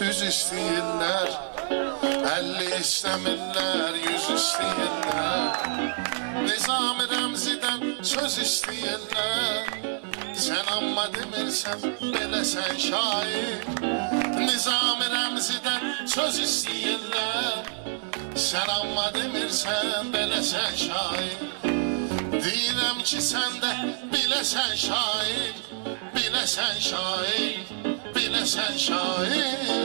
düz istəyirlər, 50 istəmirlər, 100 istəyirlər. Nizami Rəmzidən söz istəyirlər, sən amma demirsən, beləsən şair. Nizami Rəmzidən söz istəyirlər, sən amma demirsən, beləsən şair. Deyirəm ki, sən də biləsən şair, biləsən şair, biləsən şair.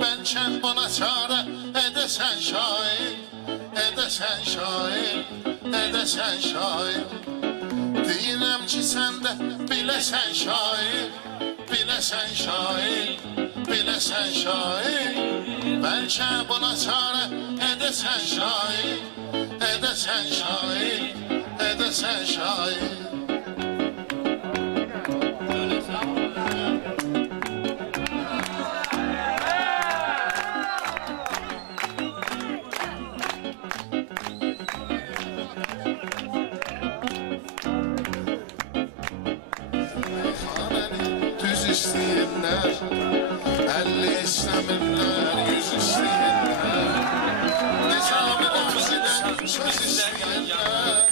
Bəlkə buna çarə edəsən şair, edəsən şair, edəsən şair. Deyirəm ki, sən də biləsən şair, biləsən şair, biləsən şair. Bəlkə buna çarə edəsən şair, edəsən şair, edəsən şair. Düz istəyirlər, 50 istəmirlər, 100 istəyirlər. Nizami Rəmzidən söz istəyirlər,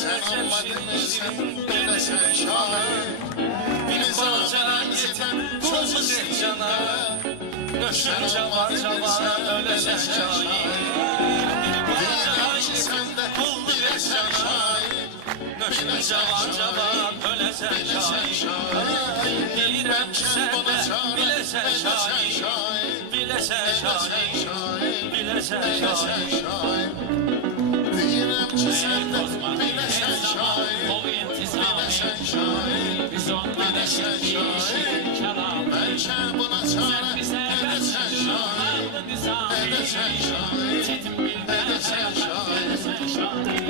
sən amma demirsən, beləsən şair. Nizami Rəmzidən söz istəyirlər, sən amma demirsən, beləsən şair. Deyirəm ki, sən də biləsən şair, Cavan cavan öləsən şair. Deyirəm ki, sən də biləsən şair, biləsən şair, biləsən şair. Deyirəm ki, sən də biləsən şair, biləsən şair, biləsən şair. Bəlkə buna çarə edəsən şair, edəsən şair, edəsən şair.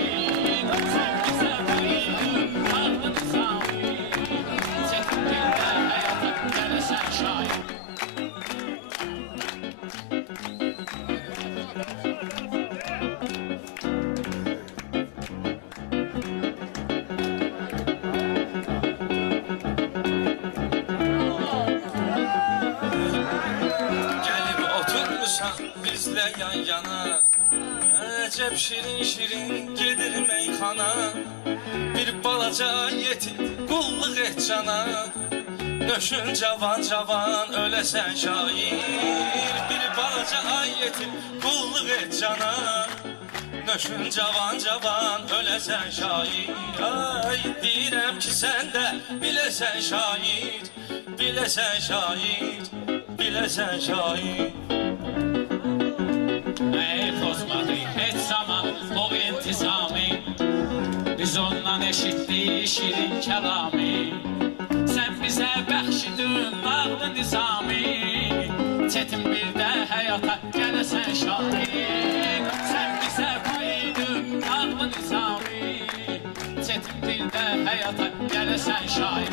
Gəlib oturmuşsan bizlə yan yana, əcəb şirin şirin gedir meyxana. Bir balaca yetim qulluq et cana, döşün cavan cavan öləsən şair. Bir balaca yetim qulluq et cana, döşün cavan cavan öləsən şair. Ay deyirəm ki, sən də biləsən şair, biləsən şair, biləsən şair. Ey pozmadı heç zaman o intizami, biz ondan eşitdik şirin kəlami. Sən bizə bəxşidin nağlı nizami, çetin bir də həyata gələsən şair. Sən bizə qoydun nağlı nizami, çetin bir də həyata gələsən şair.